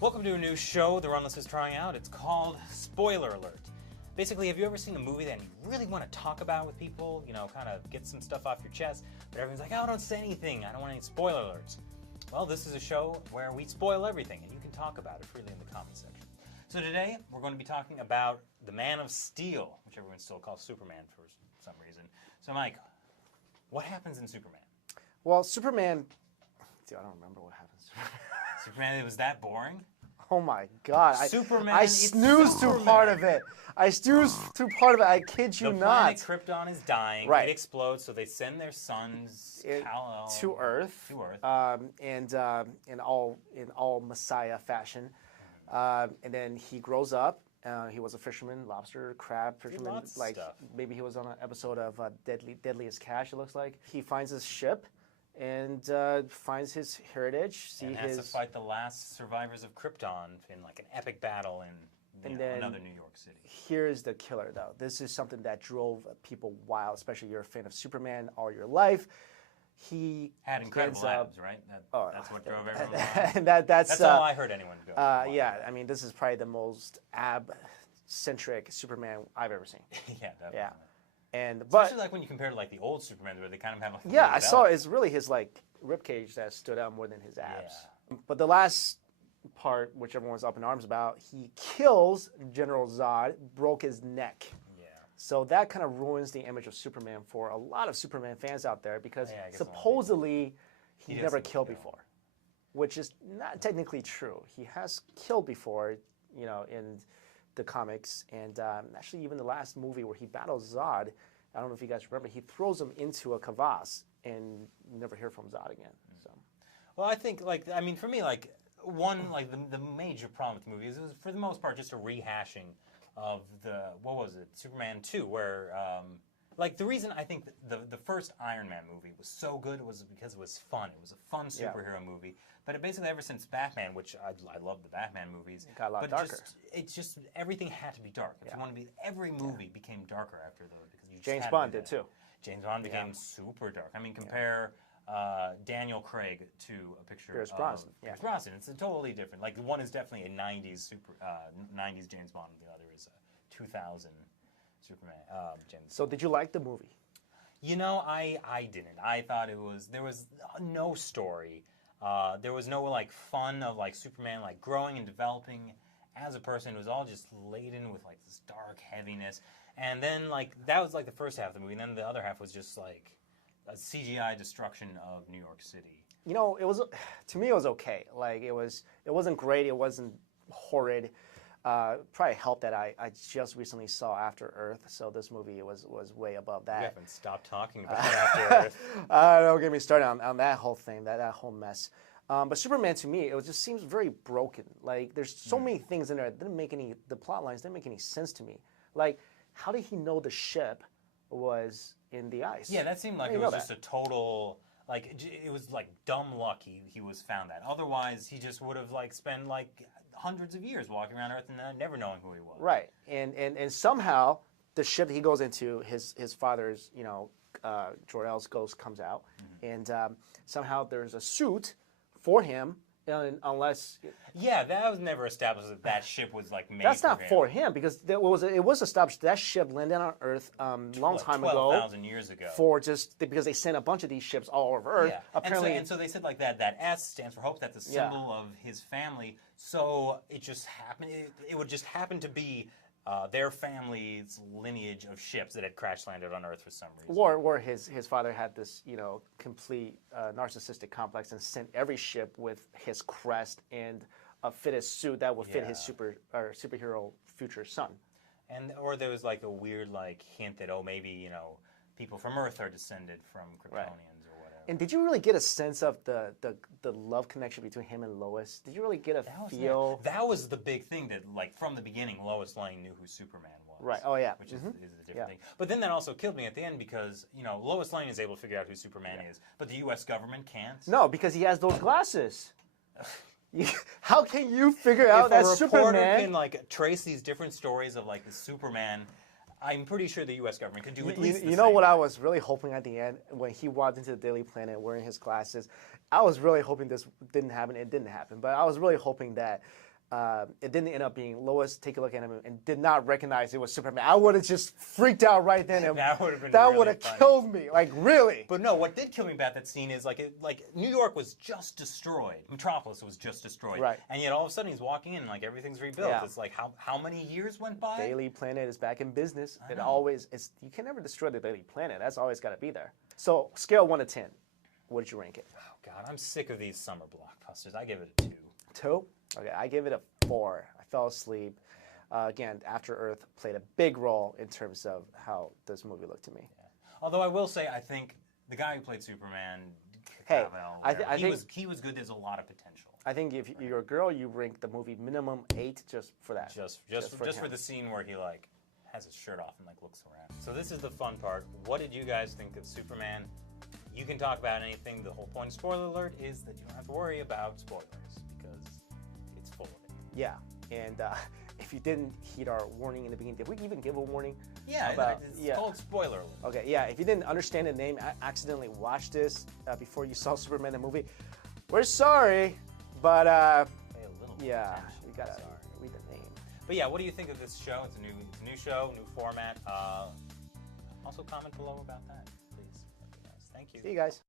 Welcome to a new show the Runless is trying out. It's called Spoiler Alert. Basically, have you ever seen a movie that you really want to talk about with people? You know, kind of get some stuff off your chest, but everyone's like, oh, don't say anything. I don't want any spoiler alerts. Well, this is a show where we spoil everything, and you can talk about it freely in the comment section. So today, we're going to be talking about the Man of Steel, which everyone still calls Superman for some reason. So, Mike, what happens in Superman? Well, Superman... Dude, I don't remember what happens. Superman, it was that boring? Oh my God! Superman. I snoozed through part of it. I kid you the not. The planet Krypton is dying. Right. It explodes, so they send their sons Kal-El to Earth. To Earth. In all Messiah fashion, and then he grows up. He was a fisherman, lobster, crab fisherman. Like maybe he was on an episode of Deadliest Catch. It looks like he finds his ship. And finds his heritage. And has to fight the last survivors of Krypton in like an epic battle in another New York City. Here's the killer, though. This is something that drove people wild, especially if you're a fan of Superman all your life. He had incredible abs, right? That's what drove everyone wild. That's all I heard anyone go. Yeah, I mean, this is probably the most ab-centric Superman I've ever seen. Yeah, definitely. Yeah. Especially like when you compare to like the old Superman, where they kind of have like I saw it's really his like ribcage that stood out more than his abs. Yeah. But the last part, which everyone's up in arms about, he kills General Zod, broke his neck. Yeah. So that kind of ruins the image of Superman for a lot of Superman fans out there because supposedly he never killed before, which is not technically true. He has killed before, you know, in the comics, and actually even the last movie where he battles Zod, I don't know if you guys remember, he throws him into a crevasse and you never hear from Zod again. So, well, I think for me, the major problem with the movie is it was for the most part just a rehashing of Superman 2, where the reason I think the first Iron Man movie was so good was because it was fun. It was a fun superhero movie. But basically, ever since Batman, which I love the Batman movies, it got a lot darker. It's just everything had to be dark. If you want to be, every movie became darker after because you just James Bond did too. James Bond became super dark. I mean, compare Daniel Craig to a picture Pierce of Brosnan. Pierce Brosnan. It's totally different. Like one is definitely a '90s '90s James Bond, and the other is a 2000 Superman James. So did you like the movie? You know, I didn't. I thought there was no story. There was no like fun of like Superman like growing and developing as a person. It was all just laden with like this dark heaviness. And then like that was like the first half of the movie, and then the other half was just like a CGI destruction of New York City. You know, it was, to me it was okay. Like it wasn't great, it wasn't horrid. Probably helped that I just recently saw After Earth, so this movie was way above that. You haven't stopped talking about After Earth. Don't get me started on that whole thing, that whole mess. But Superman, to me, it just seems very broken. Like, there's so many things in there that the plot lines didn't make any sense to me. Like, how did he know the ship was in the ice? Yeah, that seemed like it was just a total... Like, it was like dumb luck he was found that. Otherwise, he just would have like spent like hundreds of years walking around Earth and never knowing who he was. Right, and somehow the ship he goes into, his father's, you know, Jor-El's ghost comes out, and somehow there's a suit for him, unless... Yeah, that was never established that ship was like made That's not for him because it was established that ship landed on Earth long time ago. 12,000 years ago. Because they sent a bunch of these ships all over Earth. Yeah. Apparently, and so they said like that S stands for hope. That's a symbol of his family. So it just happened. It would just happen to be their family's lineage of ships that had crash landed on Earth for some reason. Or his father had this, you know, complete narcissistic complex and sent every ship with his crest and a fitted suit that would fit his superhero future son. Or there was like a weird like hint that maybe, you know, people from Earth are descended from Kryptonians or whatever. And did you really get a sense of the love connection between him and Lois? Did you really get a feel? That was the big thing that, like, from the beginning, Lois Lane knew who Superman was. Right. Oh, yeah. Which is a different thing. But then that also killed me at the end because, you know, Lois Lane is able to figure out who Superman is, but the U.S. government can't. No, because he has those glasses. How can you figure out that Superman... If a reporter can, like, trace these different stories of, like, the Superman... I'm pretty sure the U.S. government could do at You, least the you know same what I thing. was really hoping at the end when he walked into the Daily Planet wearing his glasses? I was really hoping this didn't happen. It didn't happen, but I was really hoping that it didn't end up being Lois take a look at him and did not recognize it was Superman. I would have just freaked out right then. And That would have been that really would have funny. killed me. Like really. But no, what did kill me about that scene is like New York was just destroyed. Metropolis was just destroyed. Right. And yet all of a sudden he's walking in and like everything's rebuilt. Yeah. It's like how many years went by? Daily Planet is back in business. It know. always is. You can never destroy the Daily Planet. That's always got to be there. So scale 1 to 10, what did you rank it? Oh God, I'm sick of these summer blockbusters. I give it a 2. 2? Okay, I give it a 4. I fell asleep. Again, After Earth played a big role in terms of how this movie looked to me. Although I will say, I think the guy who played Superman, Hey, Cavill, I think- he was good. There's a lot of potential. I think if you're a girl, you rank the movie minimum 8 just for that. Just for for him. the scene where he like has his shirt off and like looks around. So this is the fun part. What did you guys think of Superman? You can talk about anything. The whole point of spoiler alert is that you don't have to worry about spoilers because it's full of it. Yeah, and if you didn't heed our warning in the beginning, did we even give a warning? Yeah, About- it's yeah. called spoiler alert. Okay, yeah, if you didn't understand the name, accidentally watched this before you saw Superman the movie, we're sorry, but Pay a little bit yeah, of attention. you gotta Sorry. read the name. But yeah, what do you think of this show? It's a new show, new format. Also comment below about that, please. That'd be nice. Thank you. See you guys.